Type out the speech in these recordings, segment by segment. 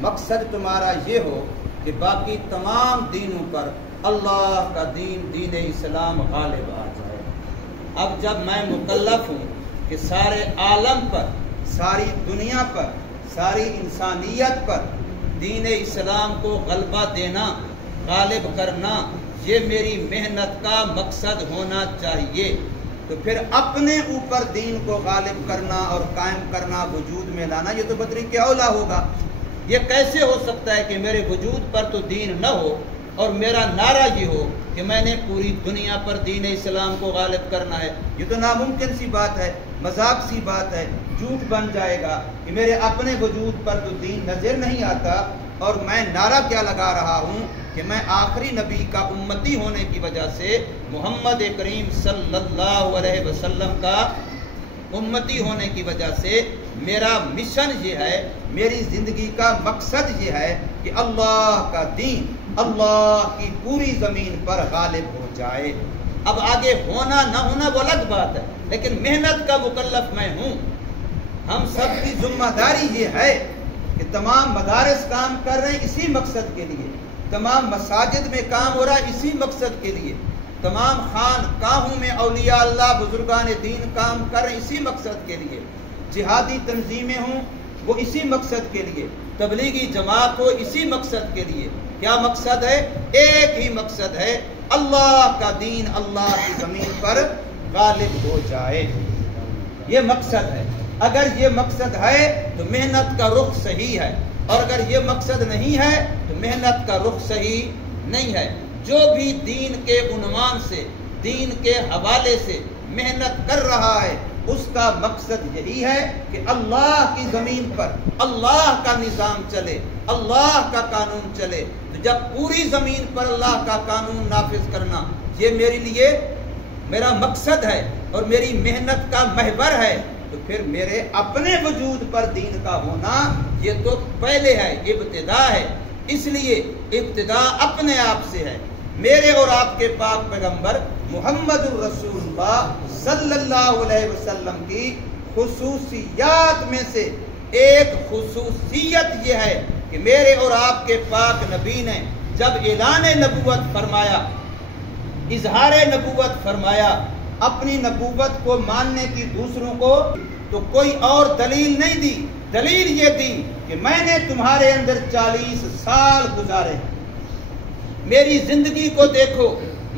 مقصد تمہارا یہ ہو کہ باقی تمام دینوں پر اللہ کا دین دین اسلام غالب آ جائے۔ اب جب میں مکلف ہوں کہ سارے عالم پر، ساری دنیا پر، ساری انسانیت پر دین اسلام کو غلبہ دینا، غالب کرنا، یہ میری محنت کا مقصد ہونا چاہیے، تو پھر اپنے اوپر دین کو غالب کرنا اور قائم کرنا، وجود میں لانا، یہ تو بدری کے اولا ہوگا۔ یہ کیسے ہو سکتا ہے کہ میرے وجود پر تو دین نہ ہو اور میرا نعرہ یہ ہو کہ میں نے پوری دنیا پر دین اسلام کو غالب کرنا ہے؟ یہ تو ناممکن سی بات ہے، مذاق سی بات ہے، جھوٹ بن جائے گا کہ میرے اپنے وجود پر تو دین نظر نہیں آتا، اور میں نعرہ کیا لگا رہا ہوں کہ میں آخری نبی کا امتی ہونے کی وجہ سے، محمد کریم صلی اللہ علیہ وسلم کا امتی ہونے کی وجہ سے میرا مشن یہ ہے، میری زندگی کا مقصد یہ ہے کہ اللہ کا دین اللہ کی پوری زمین پر غالب ہو جائے۔ اب آگے ہونا نہ ہونا وہ الگ بات ہے، لیکن محنت کا مکلف میں ہوں۔ ہم سب کی ذمہ داری یہ ہے کہ تمام مدارس کام کر رہے ہیں اسی مقصد کے لیے، تمام مساجد میں کام ہو رہا ہے اسی مقصد کے لیے، تمام خانقاہوں میں اولیاء اللہ بزرگان دین کام کر رہے ہیں اسی مقصد کے لیے، جہادی تنظیمیں ہوں وہ اسی مقصد کے لیے، تبلیغی جماعت ہو اسی مقصد کے لیے۔ کیا مقصد ہے؟ ایک ہی مقصد ہے، اللہ کا دین اللہ کی زمین پر غالب ہو جائے، یہ مقصد ہے۔ اگر یہ مقصد ہے تو محنت کا رخ صحیح ہے، اور اگر یہ مقصد نہیں ہے تو محنت کا رخ صحیح نہیں ہے۔ جو بھی دین کے عنوان سے، دین کے حوالے سے محنت کر رہا ہے، اس کا مقصد یہی ہے کہ اللہ کی زمین پر اللہ کا نظام چلے، اللہ کا قانون چلے۔ تو جب پوری زمین پر اللہ کا قانون نافذ کرنا یہ میرے لیے میرا مقصد ہے اور میری محنت کا محور ہے، تو پھر میرے اپنے وجود پر دین کا ہونا یہ تو پہلے ہے، ابتدا ہے۔ اس لیے ابتدا اپنے آپ سے ہے۔ میرے اور آپ کے پاک پیغمبر محمد الرسول اللہ صلی اللہ علیہ وسلم کی خصوصیات میں سے ایک خصوصیت یہ ہے کہ میرے اور آپ کے پاک نبی نے جب اعلان نبوت فرمایا، اظہار نبوت فرمایا، اپنی نبوت کو ماننے کی دوسروں کو، تو کوئی اور دلیل نہیں دی۔ دلیل یہ دی کہ میں نے تمہارے اندر 40 سال گزارے، میری زندگی کو دیکھو،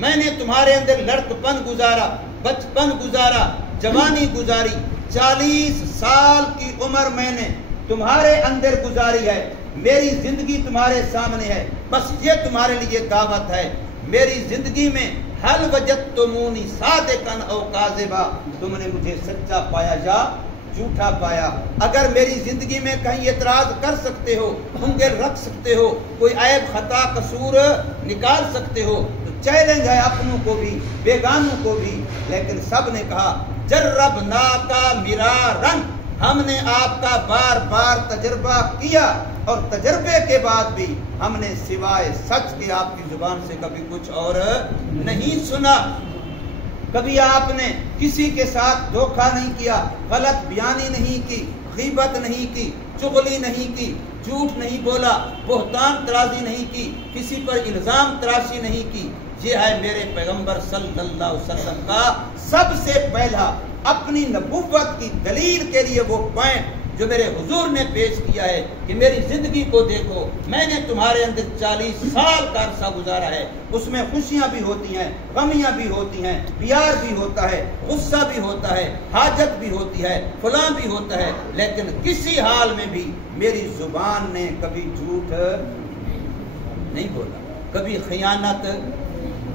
میں نے تمہارے اندر لڑکپن گزارا، بچپن گزارا، جوانی گزاری، 40 سال کی عمر میں نے تمہارے اندر گزاری ہے، میری زندگی تمہارے سامنے ہے، بس یہ تمہارے لیے دعوت ہے۔ میری زندگی میں حل وجدتمونی صادقا او کاذبا، تم نے مجھے سچا پایا یا جھوٹا پایا۔ اگر میری زندگی میں کہیں اعتراض کر سکتے ہو، انگل رکھ سکتے ہو، کوئی عیب خطا قصور نکال سکتے ہو، تو چیلنج ہے اپنوں کو بھی بیگانوں کو بھی۔ لیکن سب نے کہا جربناکا مرارن، ہم نے آپ کا بار بار تجربہ کیا، اور تجربے کے بعد بھی ہم نے سوائے سچ کے آپ کی زبان سے کبھی کچھ اور نہیں سنا۔ کبھی آپ نے کسی کے ساتھ دھوکہ نہیں کیا، غلط بیانی نہیں کی، غیبت نہیں کی، چغلی نہیں کی، جھوٹ نہیں بولا، بہتان ترازی نہیں کی، کسی پر الزام تراشی نہیں کی۔ یہ ہے میرے پیغمبر صلی اللہ علیہ وسلم کا سب سے پہلا اپنی نبوت کی دلیل کے لیے وہ پوائنٹ جو میرے حضور نے پیش کیا ہے کہ میری زندگی کو دیکھو، میں نے تمہارے اندر 40 سال کا عرصہ گزارا ہے، اس میں خوشیاں بھی ہوتی ہیں، غمیاں بھی ہوتی ہیں، پیار بھی ہوتا ہے، غصہ بھی ہوتا ہے، حاجت بھی ہوتی ہے، فلاں بھی ہوتا ہے، لیکن کسی حال میں بھی میری زبان نے کبھی جھوٹ نہیں بولا، کبھی خیانت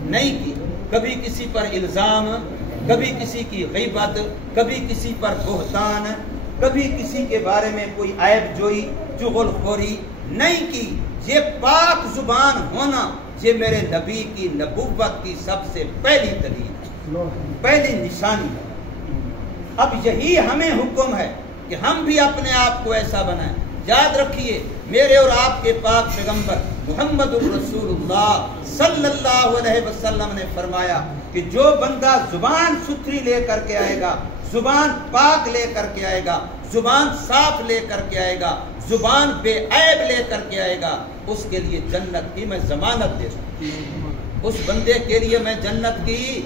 نہیں کی، کبھی کسی پر الزام، کبھی کسی کی غیبت، کبھی کسی پر بہتان، کبھی کسی کے بارے میں کوئی عیب جوئی، چغل خوری نہیں کی۔ یہ پاک زبان ہونا یہ میرے نبی کی نبوت کی سب سے پہلی دلیل ہے، پہلی نشانی ہے۔ اب یہی ہمیں حکم ہے کہ ہم بھی اپنے آپ کو ایسا بنائیں۔ یاد رکھیے میرے اور آپ کے پاک پیغمبر محمد الرسول اللہ صلی اللہ علیہ وسلم نے فرمایا کہ جو بندہ زبان ستھری لے کر کے آئے گا، زبان پاک لے کر کے آئے گا، زبان صاف لے کر کے آئے گا، زبان بے عیب لے کر کے آئے گا، اس کے لیے جنت کی میں ضمانت دے سکتا ہوں، اس بندے کے لیے میں جنت کی